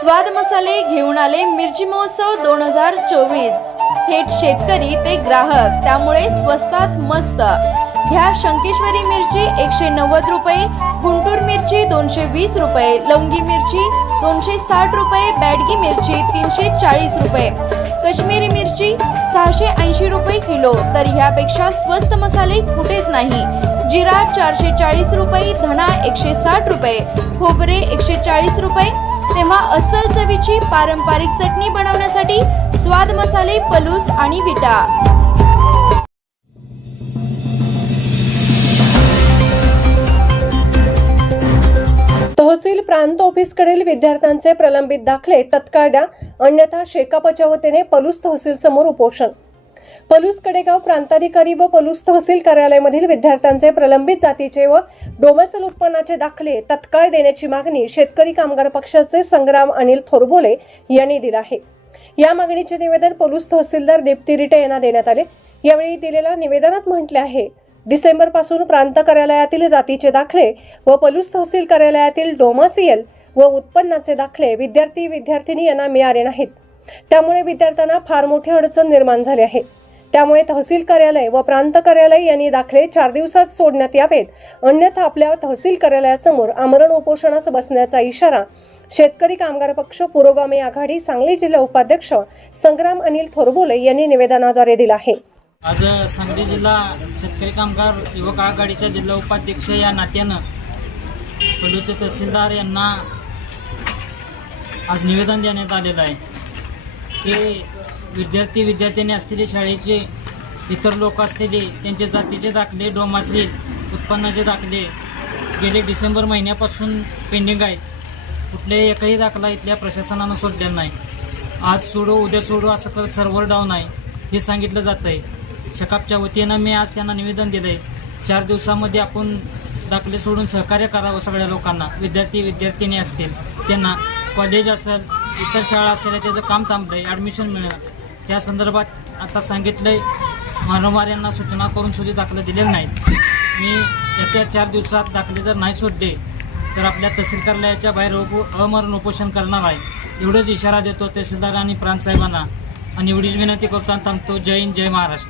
स्वाद मसाले घेऊन आले मिरची महोत्सव 2024। थेट शेतकरी ते ग्राहक, त्यामुळे स्वस्तात मस्त। ह्या शंकेश्वरी मिरची 190 रुपये, गुंटूर मिरची 220 रुपये, लवंगी मिरची 260 रुपये, बॅडगी मिरची 340 रुपये, काश्मीरी मिरची 680 रुपये किलो। तर ह्यापेक्षा स्वस्त मसाले कुठेच नाही। जिरा 440 रुपये, धना 160 रुपये, खोबरे 140 रुपये। तेव्हा अस्सल चवीची पारंपरिक चटणी बनवण्यासाठी स्वाद मसाले, पलूस आणि विटा। तहसील प्रांत ऑफिसकडील विद्यार्थ्यांचे प्रलंबित दाखले तत्काळ द्या, अन्यथा शेकापच्या वतीने पलूस तहसील समोर उपोषण। पलूस कडेगाव प्रांताधिकारी व पलूस तहसील कार्यालयामधील विद्यार्थ्यांचे प्रलंबित जातीचे व डोमेसल उत्पन्नाचे दाखले तत्काळ देण्याची मागणी शेतकरी कामगार पक्षाचे संग्राम अनिल थोरबोले यांनी दिला आहे। या मागणीचे निवेदन पलूस तहसीलदार दीप्ती रिटे यांना देण्यात आले। यावेळी दिलेल्या निवेदनात म्हटले आहे, डिसेंबर पासून प्रांत कार्यालयातील जातीचे दाखले व पलूस तहसील कार्यालयातील डोमेसियल व उत्पन्नाचे दाखले विद्यार्थी-विद्यार्थिनी यांना मिळाले नाहीत। त्यामुळे विद्यार्थ्यांना फार मोठी अडचण निर्माण झाली आहे। त्यामुळे तहसील कार्यालय व प्रांत कार्यालय यांनी दाखले 4 दिवसात सोडण्यात यावेत, अन्यथा आपल्या तहसील कार्यालयासमोर आमरण उपोषणास बसण्याचा इशारा शेतकरी कामगार पक्ष पुरोगामी आघाडी सांगली जिल्हा उपाध्यक्ष संग्राम अनिल थोरबोले यांनी निवेदनाद्वारे दिला आहे। आज सांगली जिल्हा शेतकरी कामगार युवक आघाडीच्या जिल्हा उपाध्यक्ष या नात्यानं पलूसचे तहसीलदार यांना आज निवेदन देण्यात आलेलं आहे की विद्यार्थी-विद्यार्थिनी असलेले शाळेचे इतर लोक असलेले त्यांचे जातीचे दाखले, डोमेसिल उत्पन्नाचे दाखले गेले डिसेंबर महिन्यापासून पेंडिंग आहेत। कुठल्याही एकही दाखला इथल्या प्रशासनानं सोडलेला नाही। आज सोडू उद्या सोडू असं करत सर्व्हर डाऊन आहे हे सांगितलं जातं आहे। शकापच्या वतीनं मी आज त्यांना निवेदन दिलं आहे, 4 दिवसामध्ये आपण दाखले सोडून सहकार्य करावं सगळ्या लोकांना। विद्यार्थी-विद्यार्थिनी असतील त्यांना कॉलेज असेल, इतर शाळा असेल, त्याचं काम थांबलं आहे, ॲडमिशन मिळणार त्या संदर्भात आता सांगितलं आहे। वारंवार यांना सूचना करून सुद्धा दाखले दिलेले नाहीत। मी येत्या 4 दिवसात दाखले जर नाही सोडले तर आपल्या तहसील कार्यालयाच्या बाहेर अमरण उपोषण करणार आहे, एवढंच इशारा देतो तहसीलदार आणि प्रांत साहेबांना आणि एवढीच विनंती करतो आणि थांबतो। जय हिंद, जय महाराष्ट्र।